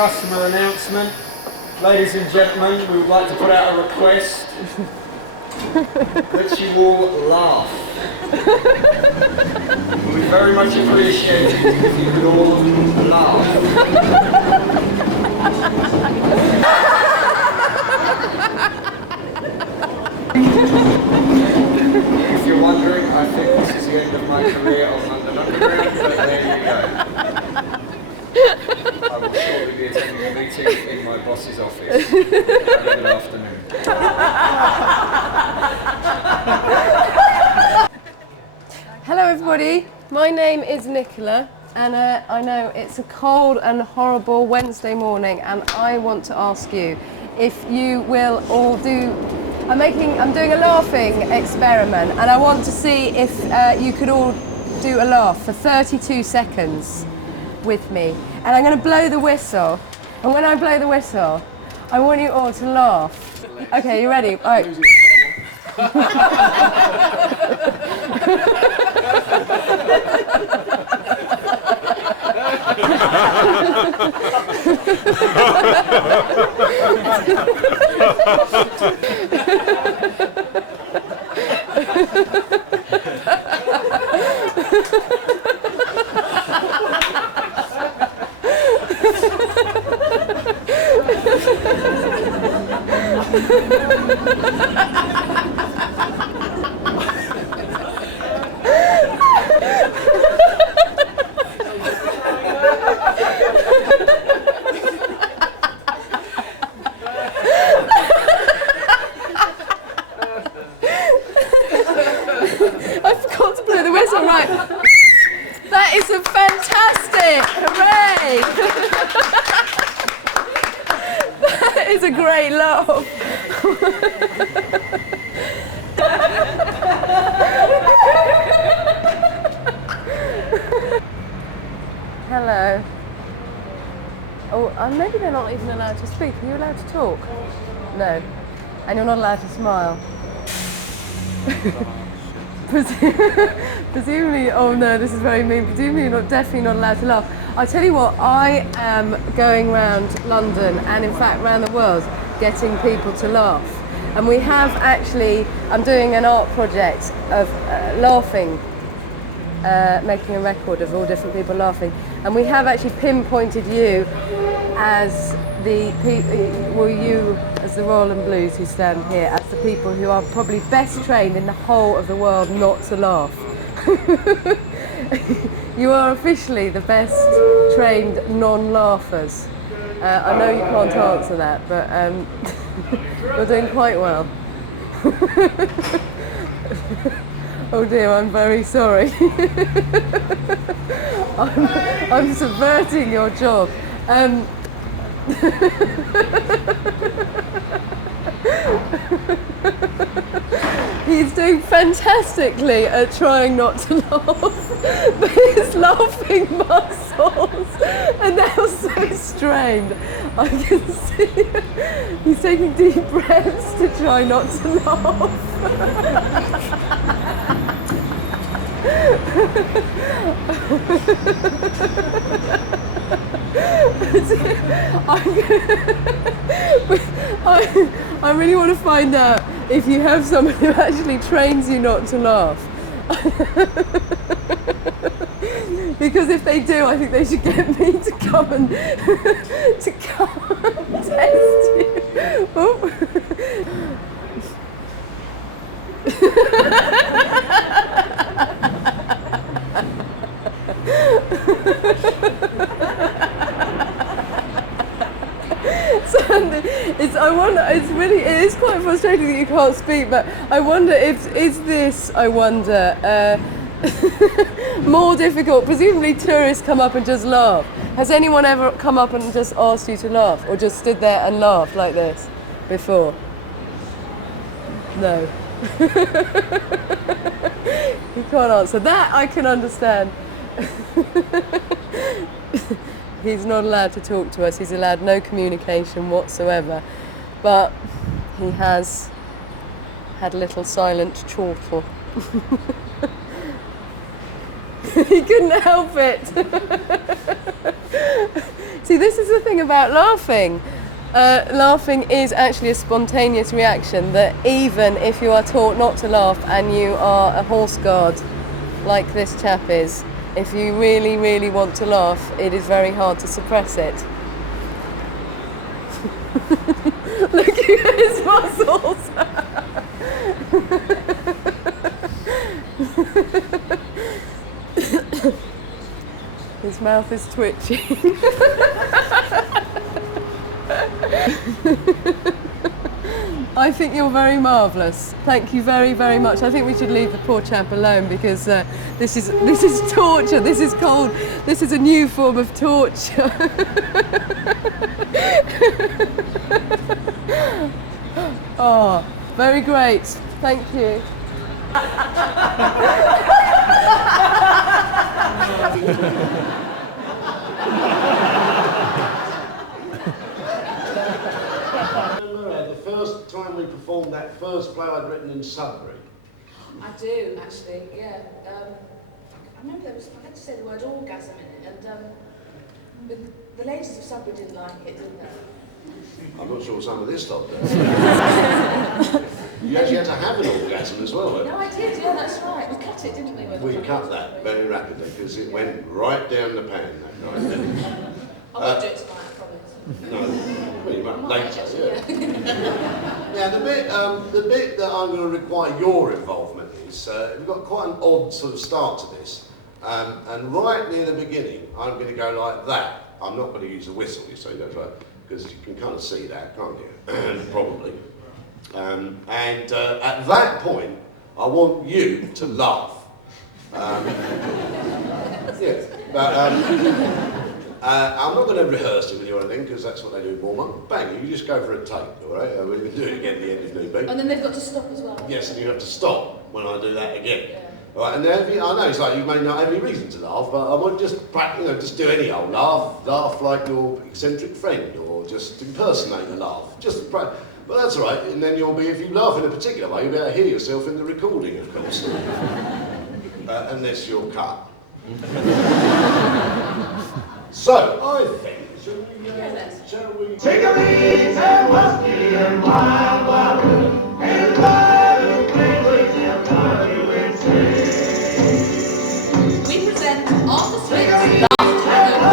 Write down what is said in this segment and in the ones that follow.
customer announcement. Ladies and gentlemen, we would like to put out a request that you all laugh. We would very much appreciate it if you could all laugh. If you're wondering, I think this is the end of my career on London Underground, but there you go. I will shortly be attending a meeting in my boss's office. Have a good afternoon. Hello everybody, my name is Nicola and I know it's a cold and horrible Wednesday morning and I want to ask you if you will all do, I'm doing a laughing experiment and I want to see if you could all do a laugh for 32 seconds with me. And I'm going to blow the whistle, and when I blow the whistle, I want you all to laugh. Okay, you ready? All right. I forgot to blow the whistle, right. That is a fantastic, hooray! That is a great laugh. Hello. Oh, maybe they're not even allowed to speak. Are you allowed to talk? No. And you're not allowed to smile. Presumably, oh no, this is very mean. Presumably you're definitely not allowed to laugh. I'll tell you what, I am going around London and in fact around the world getting people to laugh. And we have actually, I'm doing an art project of laughing, making a record of all different people laughing. And we have actually pinpointed you as the Royal and Blues who stand here, as the people who are probably best trained in the whole of the world not to laugh. You are officially the best trained non-laughers. I know you can't answer that, but you're doing quite well. Oh dear, I'm very sorry. I'm subverting your job. He's doing fantastically at trying not to laugh, but his laughing muscles are now so strained. I can see he's taking deep breaths to try not to laugh. I really want to find out if you have someone who actually trains you not to laugh. Because if they do, I think they should get me to come and test you. Oh. It is quite frustrating that you can't speak, but I wonder is this more difficult? Presumably tourists come up and just laugh. Has anyone ever come up and just asked you to laugh, or just stood there and laughed like this before? No. You can't answer. That I can understand. He's not allowed to talk to us. He's allowed no communication whatsoever. But he has had a little silent chortle. He couldn't help it. See, this is the thing about laughing. Laughing is actually a spontaneous reaction that even if you are taught not to laugh and you are a horse guard like this chap is, if you really, really want to laugh, it is very hard to suppress it. Looking at his muscles. His mouth is twitching. I think you're very marvellous. Thank you very, very much. I think we should leave the poor chap alone because this is torture. This is cold. This is a new form of torture. Oh, very great. Thank you. The first time we performed that first play I'd written in Sudbury. I do, actually, yeah. I remember I had to say the word orgasm in it, and the ladies of Sudbury didn't like it, didn't they? I'm not sure some of this stopped there. You actually had to have an orgasm as well, No, I did, yeah, that's right. We cut it, didn't we? We cut that very rapidly because it went right down the pan that night. I won't do it tonight, I promise. No, well, you might later, yeah. Yeah. Now, the bit that I'm going to require your involvement is, we've got quite an odd sort of start to this. And right near the beginning, I'm going to go like that. I'm not going to use a whistle, you see, that's right, because you can kind of see that, can't you? Probably. At that point, I want you to laugh. Yeah, but I'm not going to rehearse it with you or anything, because that's what they do in Bournemouth. Bang, you just go for a take, all right? We can do it again at the end if need be. And then they've got to stop as well. Yes, and you have to stop when I do that again. Yeah. All right, and then I know it's like you may not have any reason to laugh, but I won't just just do any old laugh. Laugh like your eccentric friend, or just impersonate a laugh. Just but that's all right. And then you'll be, if you laugh in a particular way, you'll be able to hear yourself in the recording, of course. Unless you're cut. So I think shall we? Cigarettes and whiskey and wild water and love language and arguing. We present Arthur Smith's Laugh Tango.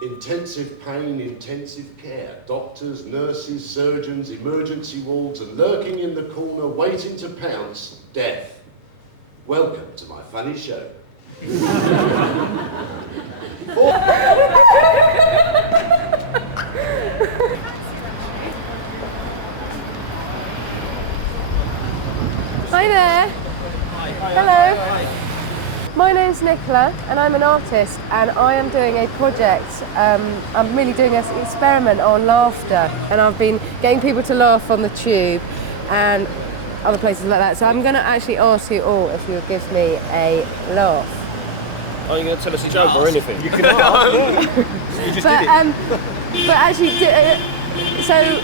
Intensive pain, intensive care, doctors, nurses, surgeons, emergency wards, and lurking in the corner waiting to pounce, death. Welcome to my funny show. Hi there. Hello. My name's Nicola and I'm an artist and I am doing a project, I'm really doing an experiment on laughter and I've been getting people to laugh on the tube and other places like that. So I'm going to actually ask you all if you'll give me a laugh. Are you going to tell us a joke or anything? You can ask. You just did it. But actually, so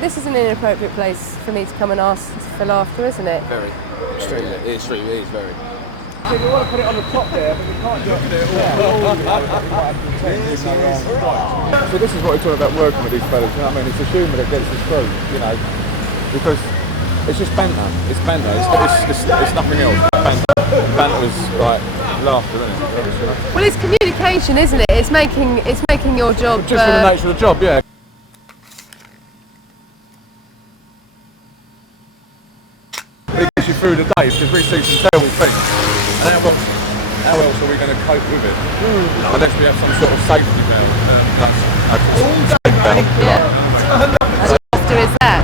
this is an inappropriate place for me to come and ask for laughter, isn't it? Very. Extremely. It is very. So we want to put it on the top there, but we can't do it there. So this is what we're talking about working with these fellas, you know what I mean? It's the humour that gets us through, you know, because it's just banter. It's banter. It's nothing else. Banter. banter's like laughter, isn't it? You know? Well, it's communication, isn't it? It's making your job. Just for the nature of the job, yeah. It gets you through the day because we see some terrible things. And how else are we going to cope with it? Unless we have some sort of safety valve. Laughter is that.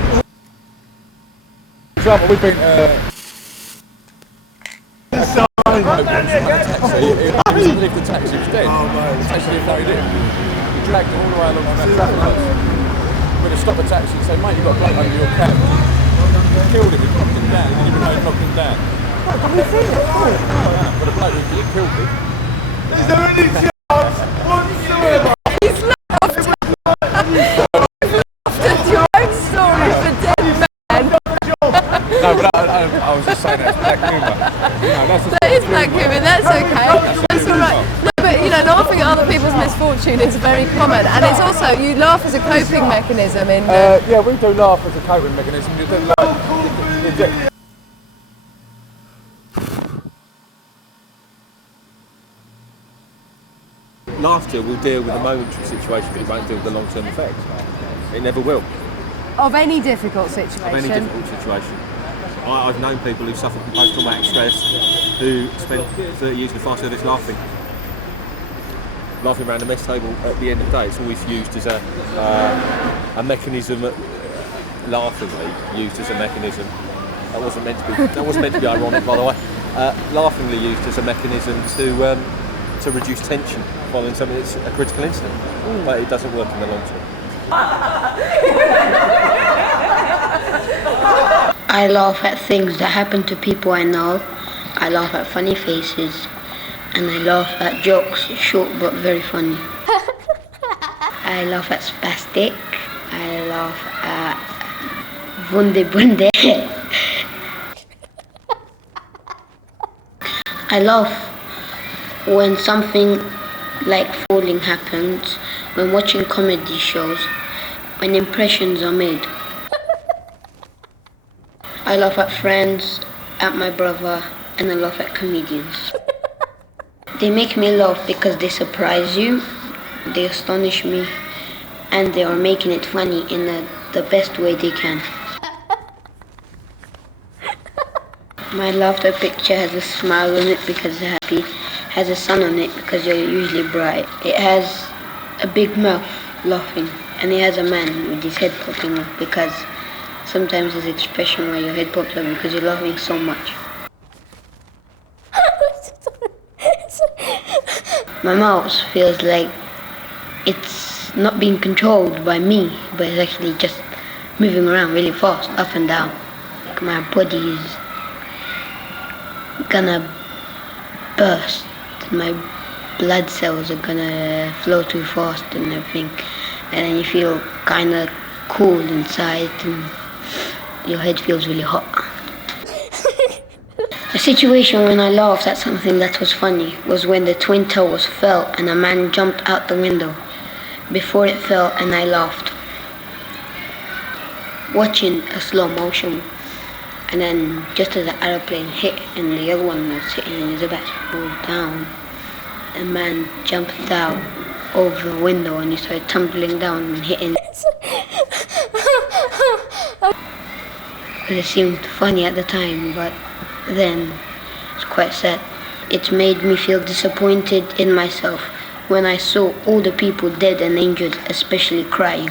For example, we've been he didn't lift the taxi, he was dead. The taxi didn't know he did. We dragged him all the way along on that traffic light. We're going to stop a taxi and say, mate, you've got a bloke under your cab. Killed him, we knocked him down, and you know he knocked him down. But the bloke who killed him. Is there any chance whatsoever? He's laughed. You've laughed at your own story for dead man. No, but I was just saying that's black humour. That is black humour, that's okay. That's alright. No, but you know, laughing at other people's misfortune is very common, and it's also, you laugh as a coping mechanism in... yeah, we do laugh as a coping mechanism. You do laugh. Laughter will deal with the momentary situation, but it won't deal with the long-term effects. It never will. Of any difficult situation. Of any difficult situation. I've known people who suffer from post-traumatic stress who spent 30 years in the fire service laughing around the mess table at the end of the day. It's always used as a mechanism, laughingly used as a mechanism. That wasn't meant to be ironic, by the way. Laughingly used as a mechanism to reduce tension following something that's a critical incident, but it doesn't work in the long term. I laugh at things that happen to people I know. I laugh at funny faces, and I laugh at jokes, short but very funny. I laugh at spastic. I laugh at bunde bunde. I laugh when something like falling happens, when watching comedy shows, when impressions are made. I laugh at friends, at my brother, and I laugh at comedians. They make me laugh because they surprise you, they astonish me, and they are making it funny in the best way they can. My laughter picture has a smile on it because they're happy, has a sun on it because you're usually bright. It has a big mouth laughing, and it has a man with his head popping off because sometimes there's expression where your head pops up because you're laughing so much. My mouth feels like it's not being controlled by me, but it's actually just moving around really fast, up and down. Like my body is gonna burst. My blood cells are gonna flow too fast and everything. And then you feel kinda cool inside and your head feels really hot. A situation when I laughed at something that was funny was when the Twin Towers fell and a man jumped out the window before it fell, and I laughed. Watching a slow motion, and then just as the aeroplane hit and the other one was hitting and was about to fall down, a man jumped out over the window and he started tumbling down and hitting. It seemed funny at the time, but then it's quite sad. It made me feel disappointed in myself when I saw all the people dead and injured, especially crying.